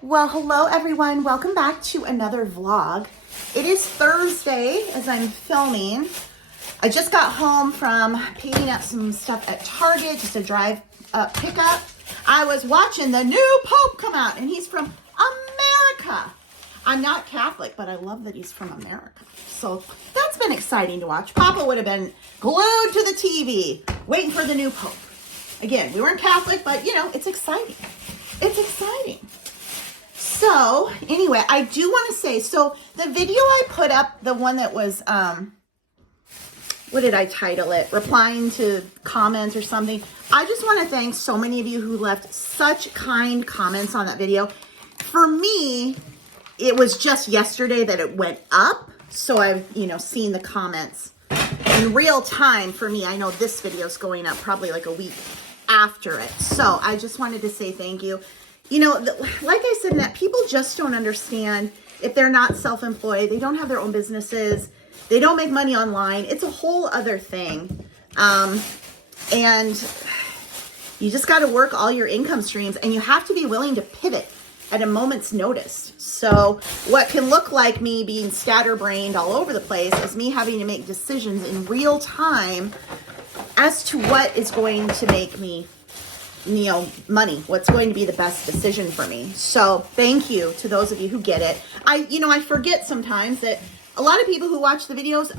Well, hello everyone. Welcome back to another vlog. It is Thursday as I'm filming. I just got home from picking up some stuff at Target, just a drive pickup. I was watching the new Pope come out, and he's from America. I'm not Catholic, but I love that he's from America. So that's been exciting to watch. Papa would have been glued to the TV waiting for the new Pope. Again, we weren't Catholic, but you know, it's exciting. It's exciting. So anyway, I do want to say, so the video I put up, the one that was, what did I title it? Replying to comments or something. I just want to thank so many of you who left such kind comments on that video. For me, it was just yesterday that it went up. So I've, seen the comments in real time. For me, I know this video is going up probably like a week after it. So I just wanted to say thank you. Like I said, that people just don't understand if they're not self-employed, they don't have their own businesses, they don't make money online. It's a whole other thing. And you just got to work all your income streams, and you have to be willing to pivot at a moment's notice. So what can look like me being scatterbrained all over the place is me having to make decisions in real time as to what is going to make me money, what's going to be the best decision for me. So thank you to those of you who get it. I forget sometimes that a lot of people who watch the videos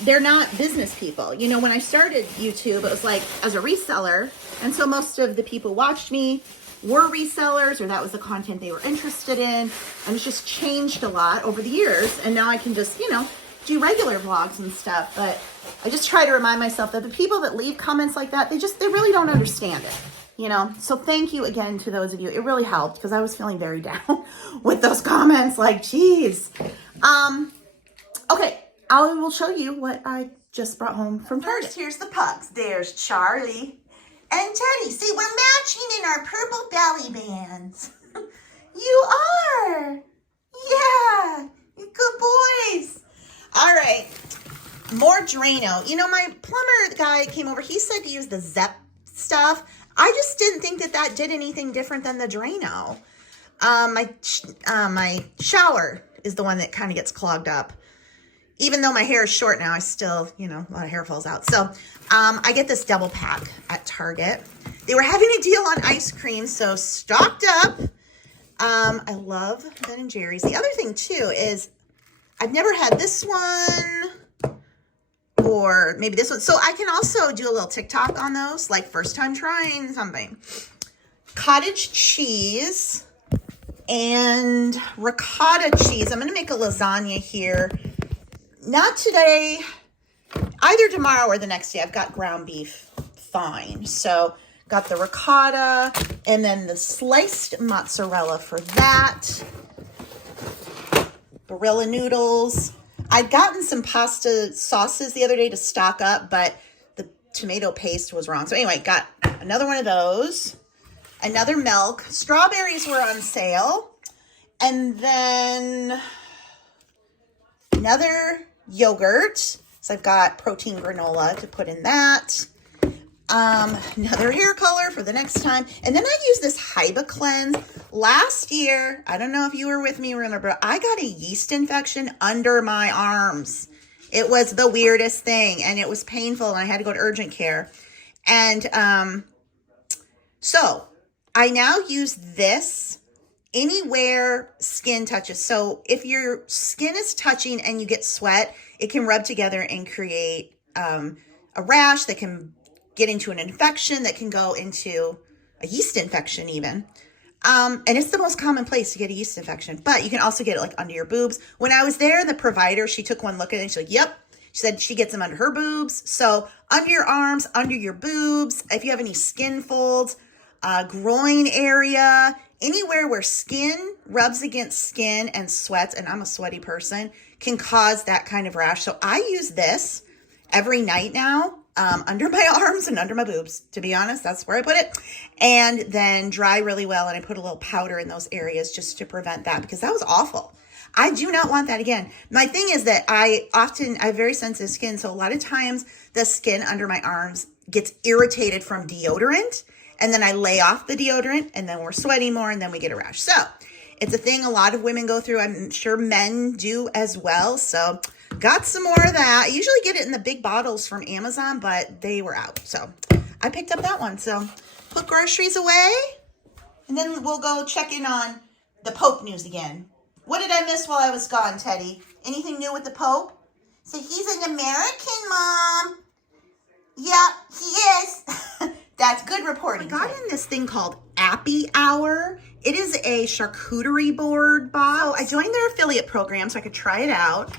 they're not business people. When I started YouTube, it was like as a reseller. And so most of the people watched me were resellers, or that was the content they were interested in. And it's just changed a lot over the years. And now I can just, do regular vlogs and stuff. But I just try to remind myself that the people that leave comments like that, they really don't understand it, So thank you again to those of you. It really helped because I was feeling very down with those comments, like, geez. Okay, I will show you what I just brought home from Target. First, here's the pugs. There's Charlie and Teddy. See, we're matching in our purple belly bands. You are. Yeah, you good boys. All right, more Drano. My plumber guy came over. He said to use the Zep stuff. I just didn't think that did anything different than the Drano. My shower is the one that kind of gets clogged up. Even though my hair is short now, I still, a lot of hair falls out. So I get this double pack at Target. They were having a deal on ice cream, so stocked up. I love Ben & Jerry's. The other thing, too, is I've never had this one or maybe this one. So I can also do a little TikTok on those, like first time trying something. Cottage cheese and ricotta cheese. I'm going to make a lasagna here. Not today, either tomorrow or the next day. I've got ground beef fine. So got the ricotta and then the sliced mozzarella for that. Barilla noodles. I'd gotten some pasta sauces the other day to stock up, but the tomato paste was wrong. So anyway, got another one of those. Another milk. Strawberries were on sale. And then another yogurt. So I've got protein granola to put in that. Another hair color for the next time. And then I use this Hyba cleanse. Last year, I don't know if you were with me, remember, I got a yeast infection under my arms. It was the weirdest thing, and it was painful, and I had to go to urgent care. And so I now use this anywhere skin touches. So if your skin is touching and you get sweat, it can rub together and create a rash that can get into an infection that can go into a yeast infection even. And it's the most common place to get a yeast infection, but you can also get it like under your boobs. When I was there, the provider, she took one look at it and she's like, yep. She said she gets them under her boobs. So under your arms, under your boobs, if you have any skin folds, groin area, anywhere where skin rubs against skin and sweats, and I'm a sweaty person, can cause that kind of rash. So I use this every night now. Under my arms and under my boobs. To be honest, that's where I put it. And then dry really well. And I put a little powder in those areas just to prevent that, because that was awful. I do not want that again. My thing is that I have very sensitive skin. So a lot of times the skin under my arms gets irritated from deodorant. and then I lay off the deodorant, and then we're sweating more, and then we get a rash. So it's a thing a lot of women go through. I'm sure men do as well. So got some more of that. I usually get it in the big bottles from Amazon, but they were out. So I picked up that one. So put groceries away, and then we'll go check in on the Pope news again. What did I miss while I was gone, Teddy? Anything new with the Pope? So he's an American, Mom. Yeah, he is. That's good reporting. I got in this thing called Appy Hour. It is a charcuterie board box. So I joined their affiliate program so I could try it out.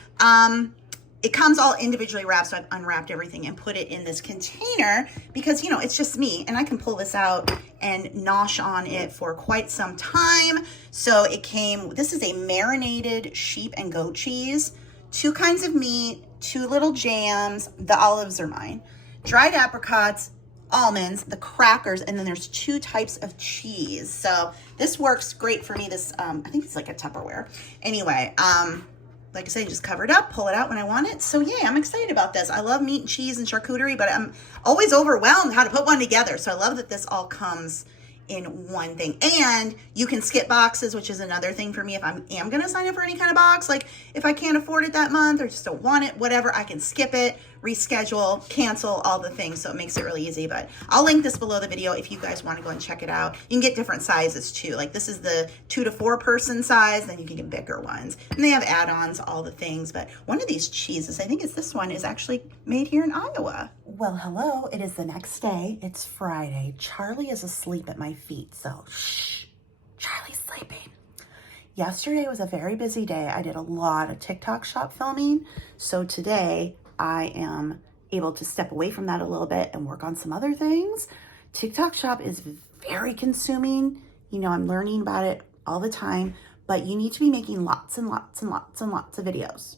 It comes all individually wrapped, so I've unwrapped everything and put it in this container because, you know, it's just me and I can pull this out and nosh on it for quite some time. So it came, this is a marinated sheep and goat cheese, 2 kinds of meat, 2 little jams, the olives are mine, dried apricots, almonds, the crackers, and then there's 2 types of cheese. So this works great for me. This, I think it's like a Tupperware. Anyway, like I said, just cover it up, pull it out when I want it. So yeah, I'm excited about this. I love meat and cheese and charcuterie, but I'm always overwhelmed how to put one together. So I love that this all comes in one thing. And you can skip boxes, which is another thing for me. If I am going to sign up for any kind of box, like if I can't afford it that month or just don't want it, whatever, I can skip it, reschedule, cancel, all the things. So it makes it really easy. But I'll link this below the video if you guys want to go and check it out. You can get different sizes too. Like this is the 2 to 4 person size, then you can get bigger ones. And they have add-ons, all the things. But one of these cheeses, I think it's this one, is actually made here in Iowa. Well, hello. It is the next day. It's Friday. Charlie is asleep at my feet, so shh. Charlie's sleeping. Yesterday was a very busy day. I did a lot of TikTok shop filming. So today I am able to step away from that a little bit and work on some other things. TikTok shop is very consuming. You know, I'm learning about it all the time, but you need to be making lots and lots and lots and lots of videos.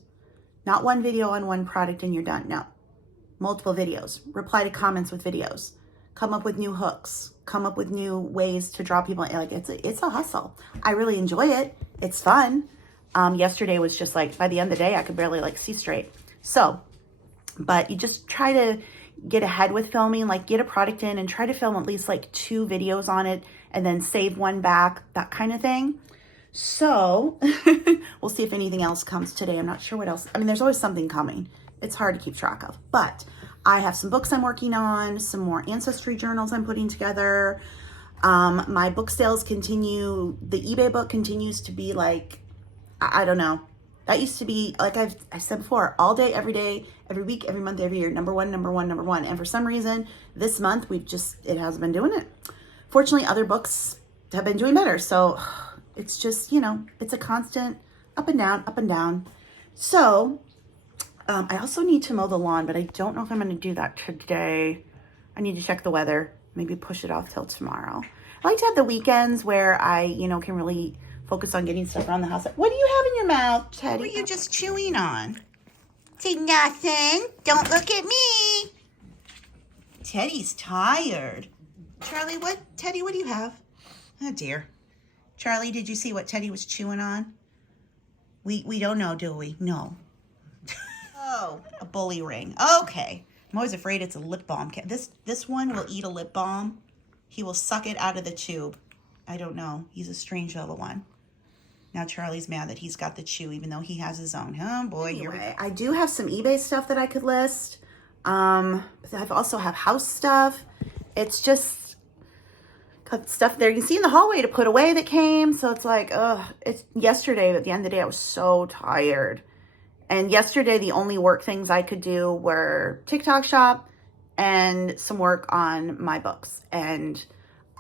Not one video on one product and you're done. No. Multiple videos, reply to comments with videos, come up with new hooks, come up with new ways to draw people in. Like it's a hustle. I really enjoy it. It's fun. Yesterday was just like, by the end of the day, I could barely like see straight. So, but you just try to get ahead with filming, like get a product in and try to film at least like 2 videos on it and then save one back, that kind of thing. So we'll see if anything else comes today. I'm not sure what else. I mean, there's always something coming. It's hard to keep track of, but I have some books I'm working on, some more ancestry journals I'm putting together. My book sales continue. The eBay book continues to be like, I don't know. That used to be, like I said before, all day, every week, every month, every year, number one. And for some reason, this month, it hasn't been doing it. Fortunately, other books have been doing better. So it's just, you know, it's a constant up and down, up and down. So I also need to mow the lawn, but I don't know if I'm going to do that today. I need to check the weather, maybe push it off till tomorrow. I like to have the weekends where I, you know, can really focus on getting stuff around the house. What do you have in your mouth, Teddy? What are you just chewing on? Say nothing. Don't look at me. Teddy's tired. Charlie, Teddy, what do you have? Oh, dear. Charlie, did you see what Teddy was chewing on? We don't know, do we? No. Oh, a bully ring. Okay. I'm always afraid it's a lip balm. This one will eat a lip balm. He will suck it out of the tube. I don't know. He's a strange little one. Now Charlie's mad that he's got the chew, even though he has his own. Oh boy, anyway, here we go. I do have some eBay stuff that I could list. I also have house stuff. It's just got stuff there. You can see in the hallway to put away that came. So it's like, it's yesterday. At the end of the day, I was so tired. And yesterday, the only work things I could do were TikTok shop and some work on my books. And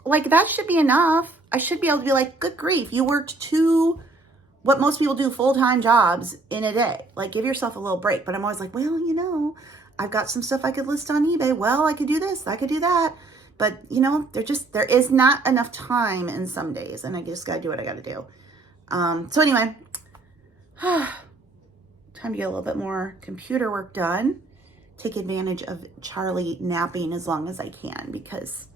like, that should be enough. I should be able to be like, good grief, you worked 2, what most people do, full-time jobs in a day. Like, give yourself a little break. But I'm always like, well, you know, I've got some stuff I could list on eBay. Well, I could do this, I could do that. But, you know, there is not enough time in some days. And I just got to do what I got to do. So anyway, time to get a little bit more computer work done. Take advantage of Charlie napping as long as I can because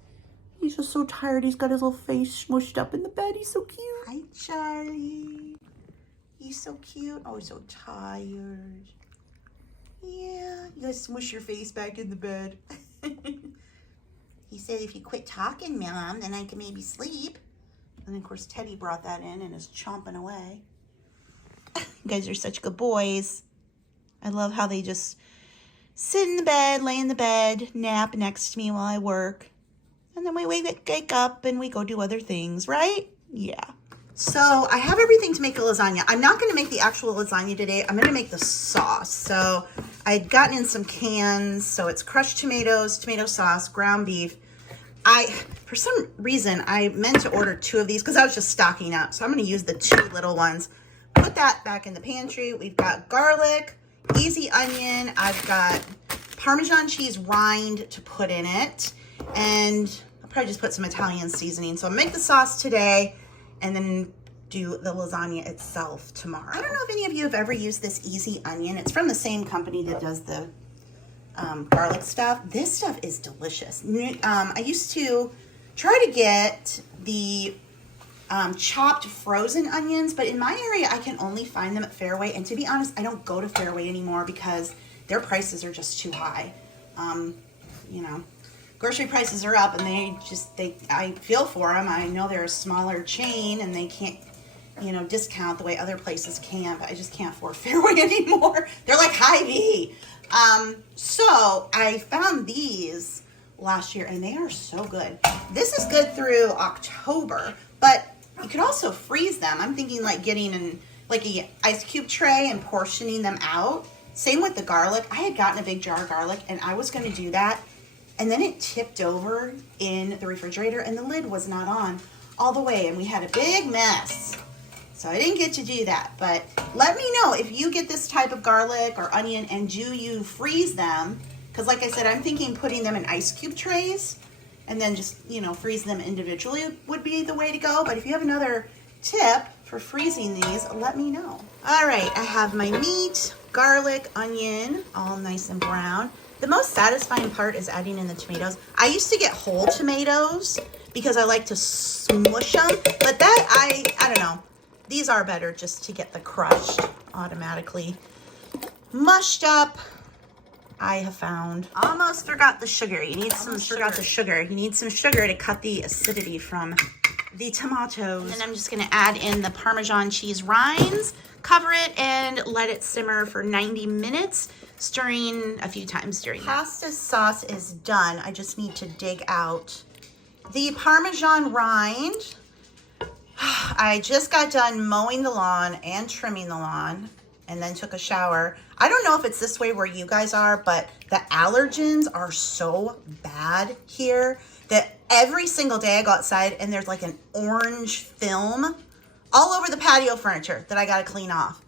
he's just so tired. He's got his little face smushed up in the bed. He's so cute. Hi, Charlie. He's so cute. Oh, he's so tired. Yeah, you guys smush your face back in the bed. He said, if you quit talking, Mom, then I can maybe sleep. And of course, Teddy brought that in and is chomping away. You guys are such good boys. I love how they just sit in the bed, lay in the bed, nap next to me while I work. And then we wake up and we go do other things, right? Yeah. So I have everything to make a lasagna. I'm not going to make the actual lasagna today. I'm going to make the sauce. So I'd gotten in some cans. So it's crushed tomatoes, tomato sauce, ground beef. For some reason, I meant to order 2 of these because I was just stocking up. So I'm going to use the 2 little ones. Put that back in the pantry. We've got garlic, easy onion. I've got Parmesan cheese rind to put in it. And I'll probably just put some Italian seasoning. So I'll make the sauce today and then do the lasagna itself tomorrow. I don't know if any of you have ever used this easy onion. It's from the same company that does the garlic stuff. This stuff is delicious. I used to try to get the chopped frozen onions, but in my area I can only find them at Fairway, and to be honest, I don't go to Fairway anymore because their prices are just too high. You know, grocery prices are up, and I feel for them. I know they're a smaller chain and they can't, you know, discount the way other places can, but I just can't afford Fairway anymore. They're like Hy-Vee. So I found these last year and they are so good. This is good through October, but you could also freeze them. I'm thinking like getting an ice cube tray and portioning them out. Same with the garlic. I had gotten a big jar of garlic and I was going to do that. And then it tipped over in the refrigerator and the lid was not on all the way. And we had a big mess. So I didn't get to do that, but let me know if you get this type of garlic or onion and do you freeze them? Because like I said, I'm thinking putting them in ice cube trays and then just, you know, freeze them individually would be the way to go. But if you have another tip for freezing these, let me know. All right, I have my meat, garlic, onion, all nice and brown. The most satisfying part is adding in the tomatoes. I used to get whole tomatoes because I like to smush them, but that, I don't know. These are better just to get the crushed automatically mushed up. I have found. Almost forgot the sugar. You need some sugar to cut the acidity from the tomatoes. And I'm just gonna add in the Parmesan cheese rinds, cover it and let it simmer for 90 minutes, stirring a few times during that. Pasta sauce is done. I just need to dig out the Parmesan rind. I just got done mowing the lawn and trimming the lawn and then took a shower. I don't know if it's this way where you guys are, but the allergens are so bad here that every single day I go outside and there's like an orange film all over the patio furniture that I got to clean off.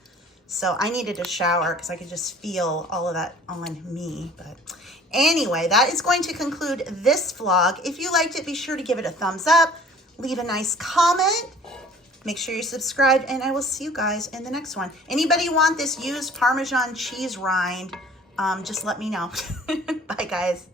So I needed a shower because I could just feel all of that on me. But anyway, that is going to conclude this vlog. If you liked it, be sure to give it a thumbs up. Leave a nice comment. Make sure you're subscribed, and I will see you guys in the next one. Anybody want this used Parmesan cheese rind, just let me know. Bye, guys.